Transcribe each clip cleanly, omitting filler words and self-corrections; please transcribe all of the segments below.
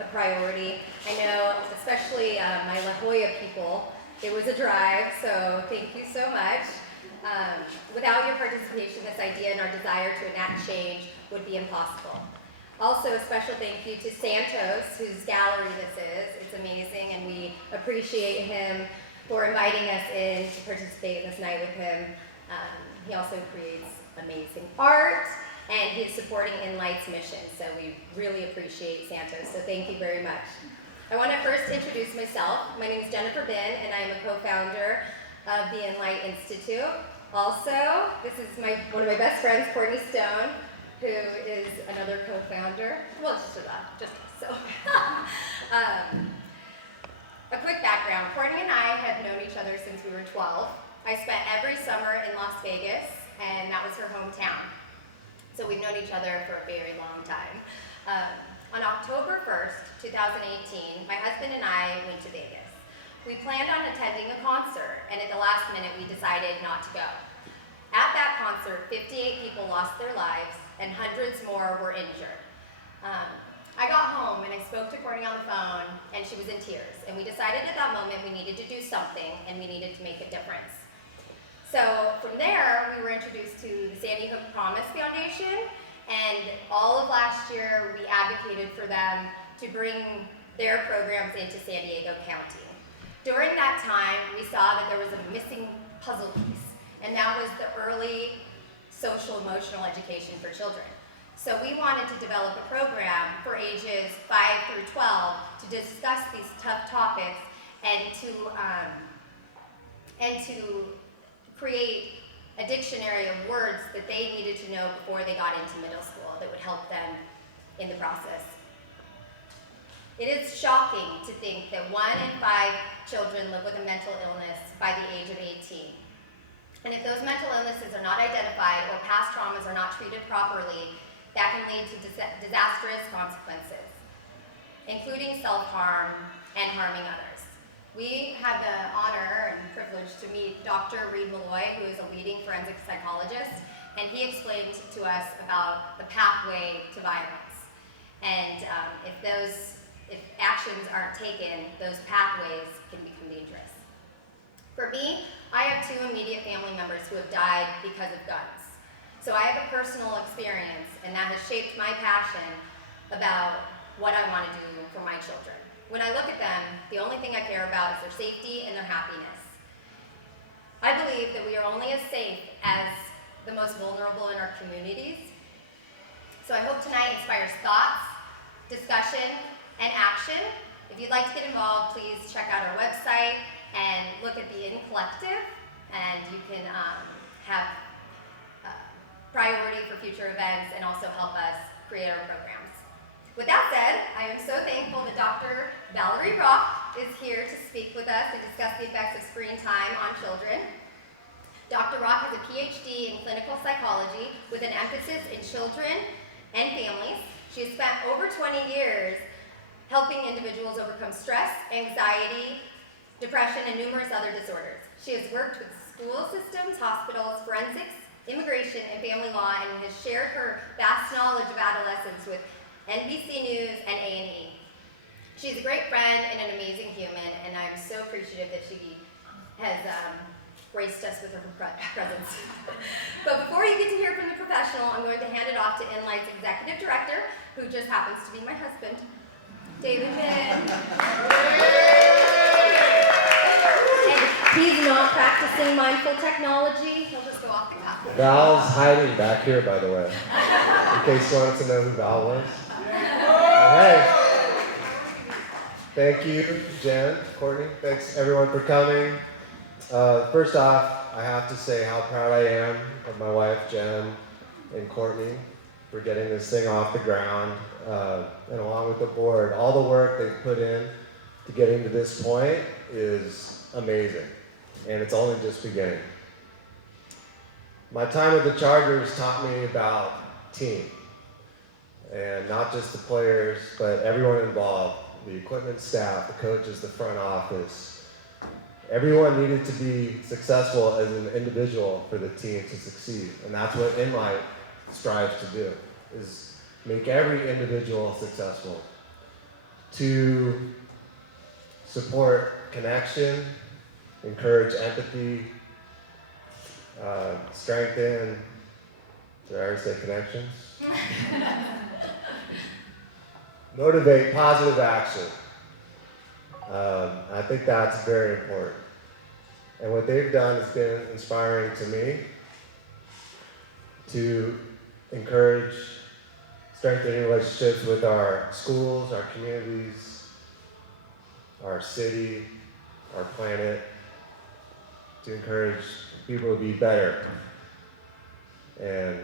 a priority. I know, especially my La Jolla people, it was a drive, so thank you so much. Without your participation, this idea and our desire to enact change would be impossible. Also, a special thank you to Santos, whose gallery this is. It's amazing, and we appreciate him for inviting us in to participate this night with him. He also creates amazing art, and he is supporting Inlight's mission, so we really appreciate Santos, so thank you very much. I want to first introduce myself. My name is Jennifer Bin, and I am a co-founder of the Inlight Institute. Also, this is one of my best friends, Courtney Stone, who is another co-founder. Well, just so. A quick background. Courtney and I have known each other since we were 12. I spent every summer in Las Vegas, and that was her hometown. So we've known each other for a very long time. On October 1st, 2018, my husband and I went to Vegas. We planned on attending a concert, and at the last minute, we decided not to go. At that concert, 58 people lost their lives, and hundreds more were injured. I got home and I spoke to Courtney on the phone, and she was in tears. And we decided at that moment we needed to do something, and we needed to make a difference. So from there, we were introduced to the Sandy Hook Promise Foundation, and all of last year we advocated for them to bring their programs into San Diego County. During that time, we saw that there was a missing puzzle piece, and that was the early social emotional education for children. So we wanted to develop a program for ages 5 through 12 to discuss these tough topics and to create a dictionary of words that they needed to know before they got into middle school that would help them in the process. It is shocking to think that 1 in 5 children live with a mental illness by the age of 18. And if those mental illnesses are not identified or past traumas are not treated properly, that can lead to disastrous consequences, including self-harm and harming others. We had the honor and privilege to meet Dr. Reed Malloy, who is a leading forensic psychologist, and he explained to us about the pathway to violence. And if actions aren't taken, those pathways can become dangerous. For me, I have 2 immediate family members who have died because of guns. So I have a personal experience, and that has shaped my passion about what I want to do for my children. When I look at them, the only thing I care about is their safety and their happiness. I believe that we are only as safe as the most vulnerable in our communities. So I hope tonight inspires thoughts, discussion, and action. If you'd like to get involved, please check out our website and look at the In Collective, and you can have priority for future events and also help us create our programs. With that said, I am so thankful that Dr. Val Rock is here to speak with us and discuss the effects of screen time on children. Dr. Rock has a PhD in clinical psychology with an emphasis in children and families. She has spent over 20 years helping individuals overcome stress, anxiety, depression, and numerous other disorders. She has worked with school systems, hospitals, forensics, immigration, and family law, and has shared her vast knowledge of adolescence with NBC News and A&E. She's a great friend and an amazing human, and I'm so appreciative that she has graced us with her presence. But before you get to hear from the professional, I'm going to hand it off to Inlight's executive director, who just happens to be my husband, David Bin. And he's not practicing mindful technology. He'll just go off the cuff. Val's hiding back here, by the way, in case you wanted to know who Val was. Hey. Thank you, Jen, Courtney. Thanks, everyone, for coming. First off, I have to say how proud I am of my wife, Jen, and Courtney for getting this thing off the ground, and along with the board. All the work they've put in to getting to this point is amazing, and it's only just beginning. My time with the Chargers taught me about team, and not just the players, but everyone involved, the equipment staff, the coaches, the front office. Everyone needed to be successful as an individual for the team to succeed, and that's what Inlight strives to do, is make every individual successful. to support connection, encourage empathy, strengthen, did I already say connections? Motivate positive action. I think that's very important. And what they've done has been inspiring to me to encourage strengthening relationships with our schools, our communities, our city, our planet, to encourage people to be better. And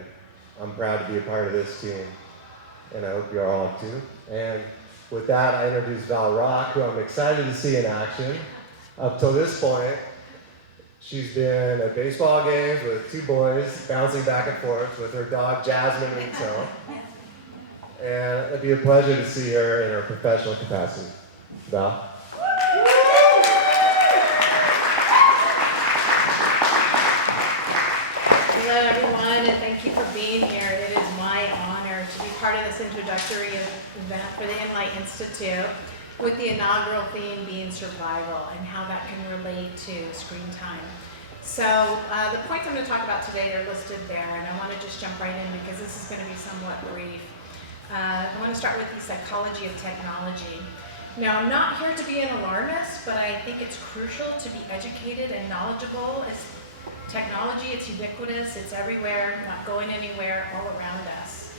I'm proud to be a part of this team, and I hope you all are too. And with that, I introduce Val Rock, who I'm excited to see in action. Up till this point, she's been at baseball games with two boys, bouncing back and forth with her dog Jasmine in tow. And it'd be a pleasure to see her in her professional capacity. Val? Hello everyone, and thank you for being here. It is my honor to be part of this introductory event for the Inlight Institute, with the inaugural theme being survival and how that can relate to screen time. So the points I'm going to talk about today are listed there, and I want to just jump right in because this is going to be somewhat brief. I want to start with the psychology of technology. Now, I'm not here to be an alarmist, but I think it's crucial to be educated and knowledgeable. Technology, it's ubiquitous, it's everywhere, not going anywhere, all around us.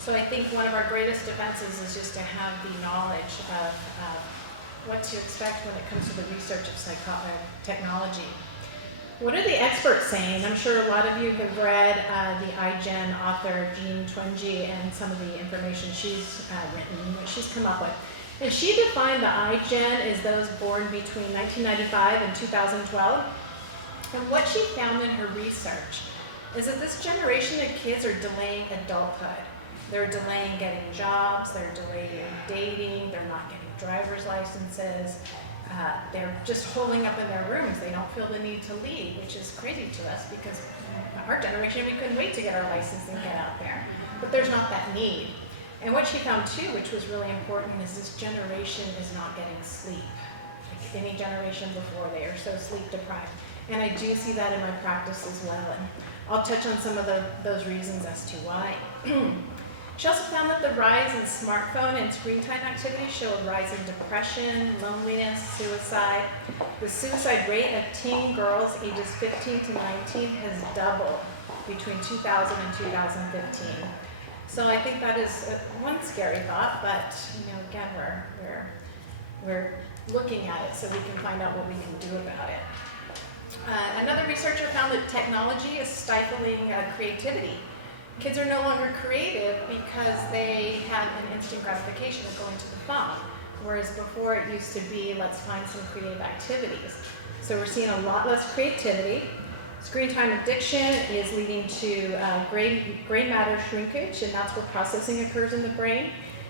So I think one of our greatest defenses is just to have the knowledge of what to expect when it comes to the research of technology. What are the experts saying? I'm sure a lot of you have read the IGEN author Jean Twenge and some of the information she's written, what she's come up with. And she defined the IGEN as those born between 1995 and 2012. And what she found in her research is that this generation of kids are delaying adulthood. They're delaying getting jobs, they're delaying dating, they're not getting driver's licenses. They're just holding up in their rooms. They don't feel the need to leave, which is crazy to us because our generation, we couldn't wait to get our license and get out there. But there's not that need. And what she found too, which was really important, is this generation is not getting sleep. Like any generation before, they are so sleep deprived. And I do see that in my practice as well. And I'll touch on some of those reasons as to why. She also found that the rise in smartphone and screen time activity show a rise in depression, loneliness, suicide. The suicide rate of teen girls ages 15 to 19 has doubled between 2000 and 2015. So I think that is one scary thought, but again, we're looking at it so we can find out what we can do about it. Another researcher found that technology is stifling creativity. Kids are no longer creative because they have an instant gratification of going to the phone, whereas before it used to be, let's find some creative activities. So we're seeing a lot less creativity. Screen time addiction is leading to gray matter shrinkage, and that's where processing occurs in the brain.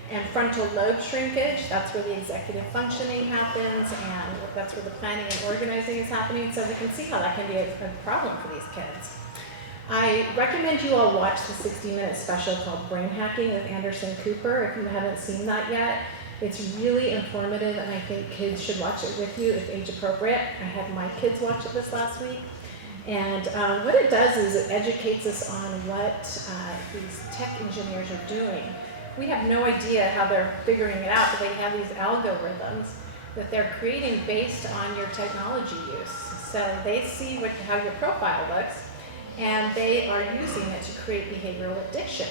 And frontal lobe shrinkage, that's where the executive functioning happens, and that's where the planning and organizing is happening. So we can see how that can be a problem for these kids. I recommend you all watch the 60-minute special called Brain Hacking with Anderson Cooper if you haven't seen that yet. It's really informative, and I think kids should watch it with you if age appropriate. I had my kids watch it this last week. And what it does is it educates us on what these tech engineers are doing. We have no idea how they're figuring it out, but they have these algorithms that they're creating based on your technology use. So they see how your profile looks, and they are using it to create behavioral addiction.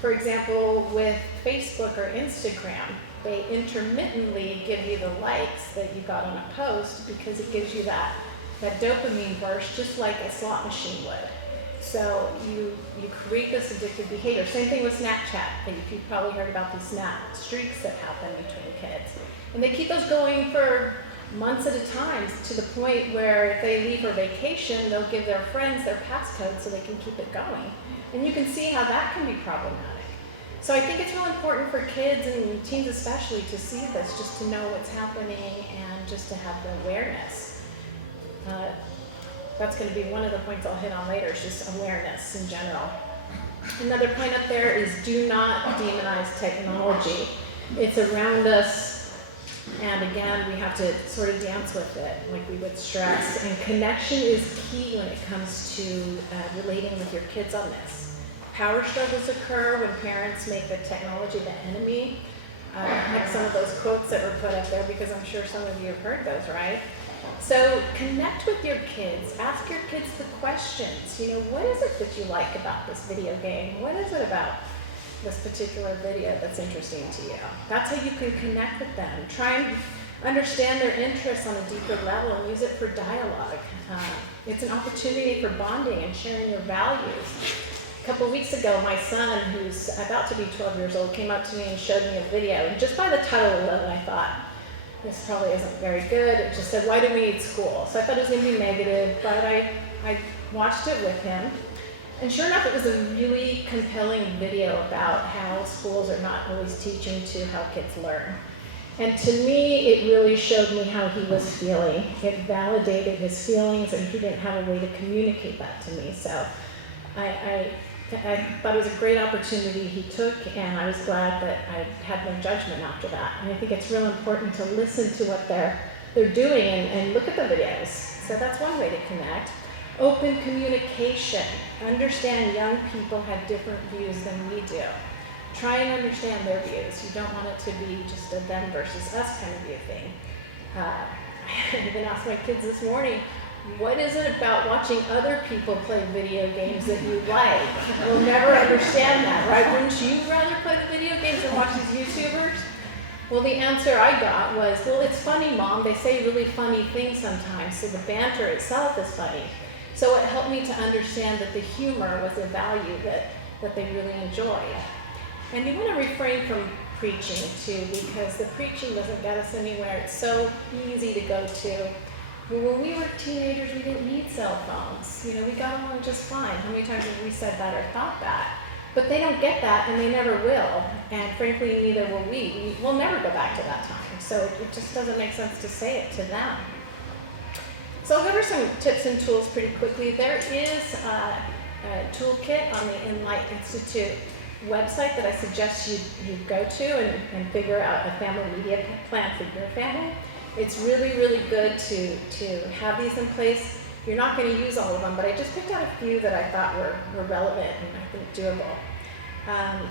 For example, with Facebook or Instagram, they intermittently give you the likes that you got on a post because it gives you that dopamine burst just like a slot machine would. So you create this addictive behavior. Same thing with Snapchat. You've probably heard about these snap streaks that happen between kids. And they keep those going for months at a time to the point where if they leave for vacation, they'll give their friends their passcode so they can keep it going. And you can see how that can be problematic. So I think it's real important for kids and teens especially to see this, just to know what's happening and just to have the awareness. That's going to be one of the points I'll hit on later, is just awareness in general. Another point up there is do not demonize technology. It's around us And again, we have to sort of dance with it, like we would stress. And connection is key when it comes to relating with your kids on this. Power struggles occur when parents make the technology the enemy. Like some of those quotes that were put up there, because I'm sure some of you have heard those, right? So connect with your kids. Ask your kids the questions. You know, what is it that you like about this video game? What is it about this particular video that's interesting to you? That's how you can connect with them. Try and understand their interests on a deeper level and use it for dialogue. It's an opportunity for bonding and sharing your values. A couple weeks ago, my son, who's about to be 12 years old, came up to me and showed me a video. And just by the title alone, I thought, this probably isn't very good. It just said, why do we need school? So I thought it was going to be negative, but I watched it with him. And sure enough, it was a really compelling video about how schools are not always teaching to how kids learn. And to me, it really showed me how he was feeling. It validated his feelings, and he didn't have a way to communicate that to me. So I thought it was a great opportunity he took, and I was glad that I had no judgment after that. And I think it's real important to listen to what they're doing and look at the videos. So that's one way to connect. Open communication. Understand young people have different views than we do. Try and understand their views. You don't want it to be just a them versus us kind of view thing. I even asked my kids this morning, what is it about watching other people play video games that you like? We'll never understand that, right? Wouldn't you rather play the video games than watch these YouTubers? Well, the answer I got was, well, it's funny, Mom. They say really funny things sometimes, so the banter itself is funny. So it helped me to understand that the humor was a value that they really enjoyed. And you want to refrain from preaching too, because the preaching doesn't get us anywhere. It's so easy to go to. When we were teenagers, we didn't need cell phones. You know, we got along just fine. How many times have we said that or thought that? But they don't get that, and they never will. And frankly, neither will we. We'll never go back to that time. So it just doesn't make sense to say it to them. So I'll go over some tips and tools pretty quickly. There is a toolkit on the Inlight Institute website that I suggest you go to and figure out a family media plan for your family. It's really, really good to have these in place. You're not going to use all of them, but I just picked out a few that I thought were relevant and I think doable.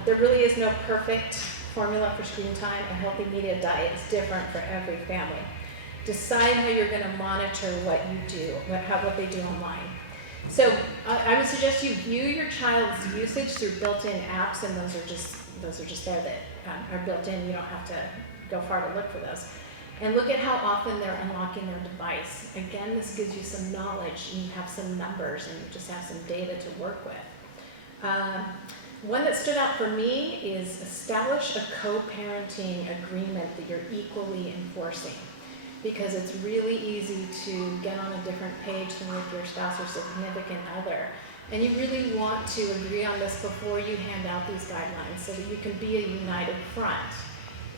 There really is no perfect formula for screen time. A healthy media diet is different for every family. Decide how you're going to monitor what you do, what they do online. So I would suggest you view your child's usage through built-in apps, and those are just there that are built in. You don't have to go far to look for those. And look at how often they're unlocking their device. Again, this gives you some knowledge, and you have some numbers, and you just have some data to work with. One that stood out for me is establish a co-parenting agreement that you're equally enforcing, because it's really easy to get on a different page than with your spouse or significant other. And you really want to agree on this before you hand out these guidelines so that you can be a united front.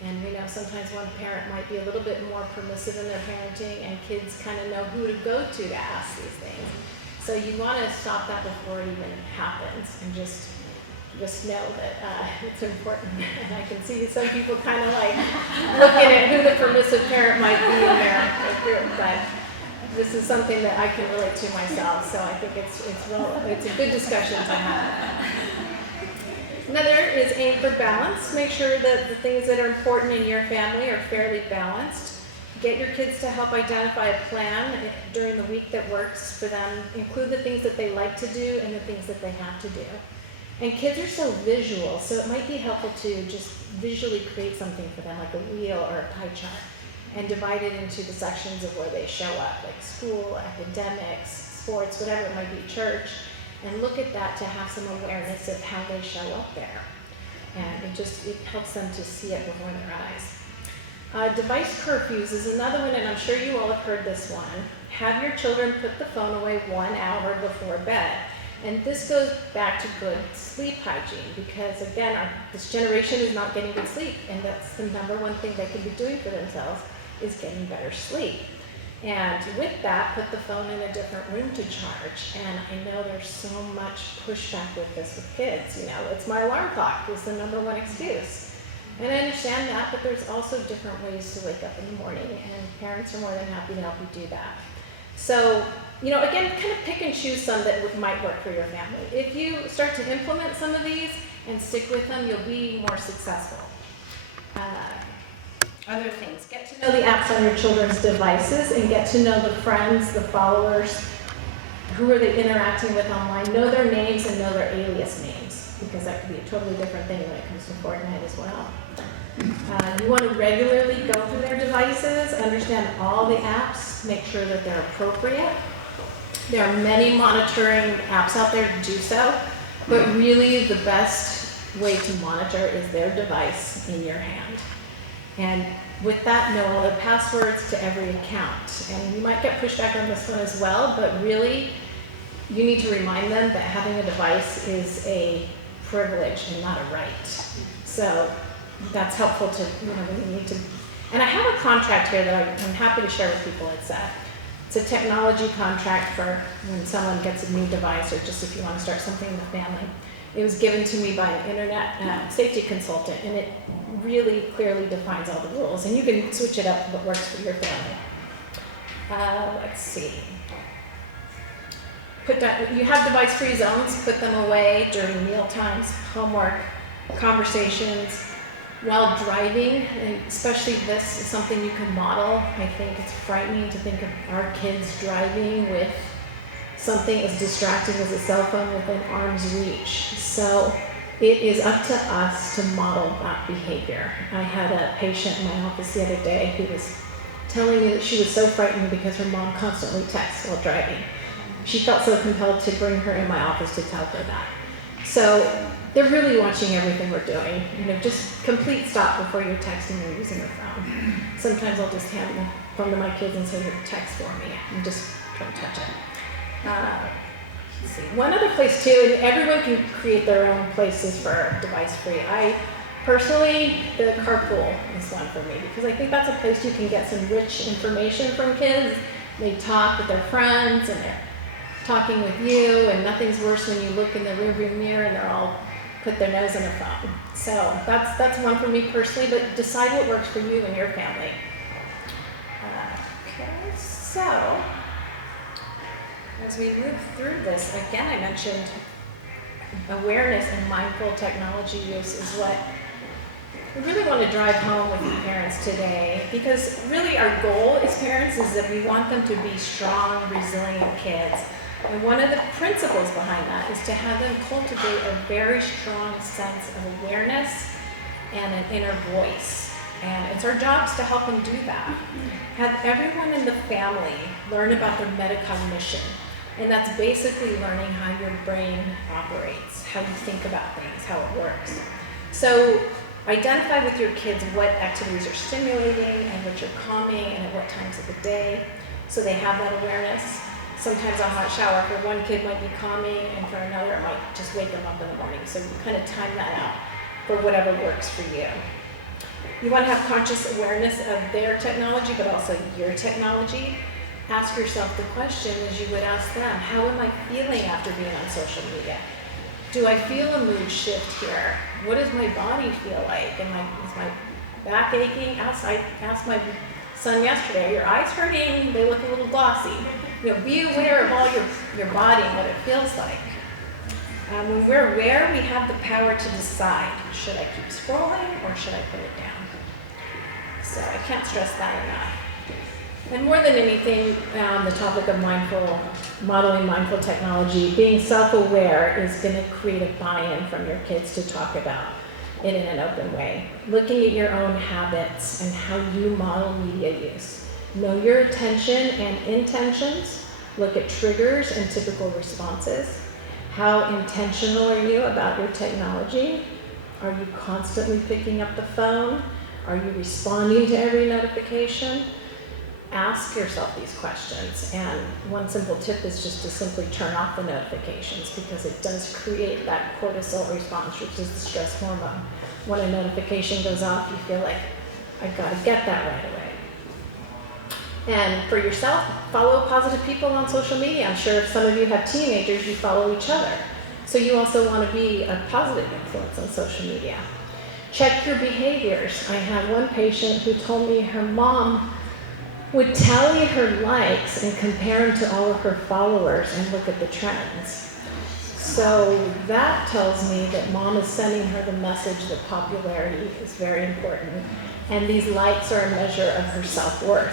And we know sometimes one parent might be a little bit more permissive in their parenting, and kids kind of know who to go to ask these things. So you want to stop that before it even happens, and just know that it's important. And I can see some people kind of like looking at who the permissive parent might be in their group, but this is something that I can relate to myself. So I think it's a good discussion to have. Another is aim for balance. Make sure that the things that are important in your family are fairly balanced. Get your kids to help identify a plan during the week that works for them. Include the things that they like to do and the things that they have to do. And kids are so visual, so it might be helpful to just visually create something for them, like a wheel or a pie chart, and divide it into the sections of where they show up, like school, academics, sports, whatever it might be, church. And look at that to have some awareness of how they show up there. And it helps them to see it before their eyes. Device curfews is another one, and I'm sure you all have heard this one. Have your children put the phone away 1 hour before bed. And this goes back to good sleep hygiene, because again, this generation is not getting good sleep, and that's the number one thing they could be doing for themselves is getting better sleep. And with that, put the phone in a different room to charge. And I know there's so much pushback with this with kids. You know, it's my alarm clock is the number one excuse. And I understand that, but there's also different ways to wake up in the morning, and parents are more than happy to help you do that. So, again, kind of pick and choose some that might work for your family. If you start to implement some of these and stick with them, you'll be more successful. Other things, get to know the apps on your children's devices and get to know the friends, the followers, who are they interacting with online, know their names and know their alias names, because that could be a totally different thing when it comes to Fortnite as well. You want to regularly go through their devices, understand all the apps, make sure that they're appropriate. There are many monitoring apps out there to do so, but really the best way to monitor is their device in your hand. And with that, know all the passwords to every account. And you might get pushback on this one as well, but really, you need to remind them that having a device is a privilege and not a right. So that's helpful to, when you need to. And I have a contract here that I'm happy to share with people. It's a technology contract for when someone gets a new device, or just if you want to start something in the family. It was given to me by an internet safety consultant, and it really clearly defines all the rules. And you can switch it up to what works for your family. Let's see. You have device-free zones. Put them away during meal times, homework, conversations, while driving. And especially this is something you can model. I think it's frightening to think of our kids driving with something as distracting as a cell phone within arm's reach. So it is up to us to model that behavior. I had a patient in my office the other day who was telling me that she was so frightened because her mom constantly texts while driving. She felt so compelled to bring her in my office to tell her that. So they're really watching everything we're doing. Just complete stop before you're texting or using your phone. Sometimes I'll just hand the phone to my kids and say, text for me, and just don't touch it. Let's see. One other place too, and everyone can create their own places for device-free. I personally, the carpool is one for me, because I think that's a place you can get some rich information from kids. They talk with their friends and they're talking with you, and nothing's worse when you look in the rearview mirror and they're all put their nose in a phone. So that's one for me personally, but decide what works for you and your family. Okay, so as we move through this, again, I mentioned awareness and mindful technology use is what we really want to drive home with you parents today, because really our goal as parents is that we want them to be strong, resilient kids. And one of the principles behind that is to have them cultivate a very strong sense of awareness and an inner voice. And it's our jobs to help them do that. Have everyone in the family learn about their metacognition. And that's basically learning how your brain operates, how you think about things, how it works. So identify with your kids what activities are stimulating and which are calming and at what times of the day, so they have that awareness. Sometimes a hot shower for one kid might be calming, and for another it might just wake them up in the morning. So you kind of time that out for whatever works for you. You want to have conscious awareness of their technology, but also your technology. Ask yourself the question as you would ask them, how am I feeling after being on social media? Do I feel a mood shift here? What does my body feel like? Is my back aching? I asked my son yesterday, are your eyes hurting? They look a little glossy. Be aware of all your body and what it feels like. When we're aware, we have the power to decide, should I keep scrolling or should I put it down? So I can't stress that enough. And more than anything, the topic of modeling mindful technology, being self-aware is going to create a buy-in from your kids to talk about it in an open way. Looking at your own habits and how you model media use. Know your attention and intentions. Look at triggers and typical responses. How intentional are you about your technology? Are you constantly picking up the phone? Are you responding to every notification? Ask yourself these questions. And one simple tip is just to simply turn off the notifications, because it does create that cortisol response, which is the stress hormone. When a notification goes off, you feel like, I've got to get that right away. And for yourself, follow positive people on social media. I'm sure if some of you have teenagers, you follow each other. So you also want to be a positive influence on social media. check your behaviors. I had one patient who told me her mom would tally her likes and compare them to all of her followers and look at the trends. So that tells me that mom is sending her the message that popularity is very important, and these likes are a measure of her self-worth.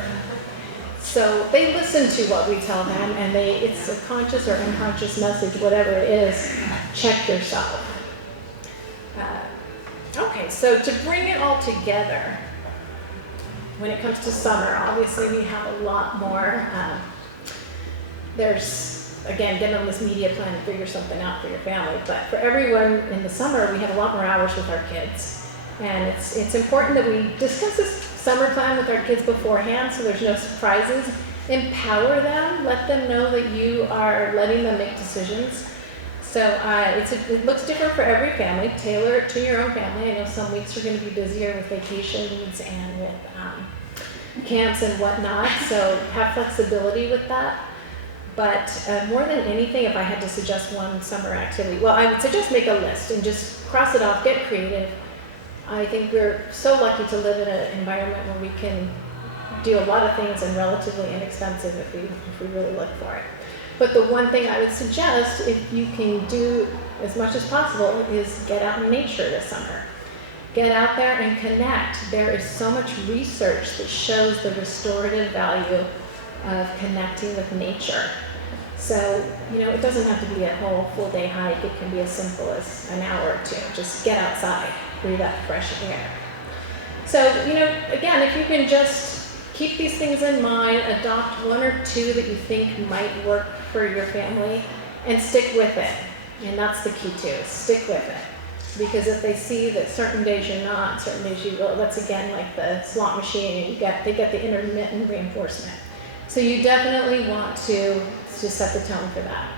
So they listen to what we tell them, and it's a conscious or unconscious message, whatever it is, check yourself. Okay, so to bring it all together, when it comes to summer, obviously we have a lot more, there's, again, get on this media plan and figure something out for your family, but for everyone in the summer, we have a lot more hours with our kids. And it's important that we discuss this summer plan with our kids beforehand so there's no surprises. Empower them, let them know that you are letting them make decisions. So it looks different for every family. Tailor it to your own family. I know some weeks are going to be busier with vacations and with camps and whatnot, so have flexibility with that. But more than anything, if I had to suggest one summer activity, well, I would suggest make a list and just cross it off, get creative. I think we're so lucky to live in an environment where we can do a lot of things and relatively inexpensive if we really look for it. But the one thing I would suggest, if you can do as much as possible, is get out in nature this summer. Get out there and connect. There is so much research that shows the restorative value of connecting with nature. So, it doesn't have to be a whole full day hike. It can be as simple as an hour or two. Just get outside, breathe that fresh air. So, again, if you can just keep these things in mind, adopt one or two that you think might work for your family, and stick with it. And that's the key too, stick with it. Because if they see that certain days you're not, certain days you will, that's again like the slot machine, and they get the intermittent reinforcement. So you definitely want to set the tone for that.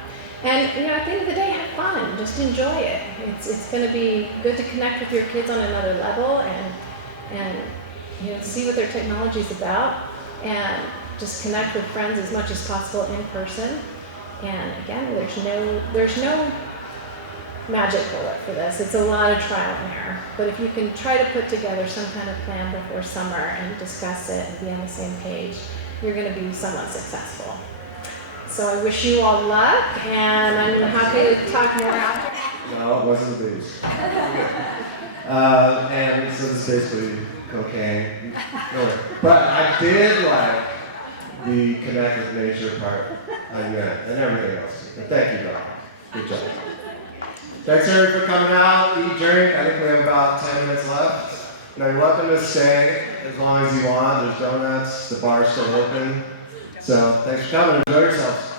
And at the end of the day, have fun, just enjoy it. It's going to be good to connect with your kids on another level and see what their technology is about, and just connect with friends as much as possible in person. And again, there's no magic bullet for this. It's a lot of trial and error. But if you can try to put together some kind of plan before summer and discuss it and be on the same page, you're going to be somewhat successful. So I wish you all luck, and I'm happy to talk more after. No, it wasn't the booze. And so this is basically cocaine. No, but I did like the connect with nature part and everything else. And thank you, Doc. Good job. Thanks, everyone, for coming out. Eat, drink. I think we have about 10 minutes left. You're welcome to stay as long as you want. There's donuts. The bar's still open. So thanks for coming. Enjoy yourselves.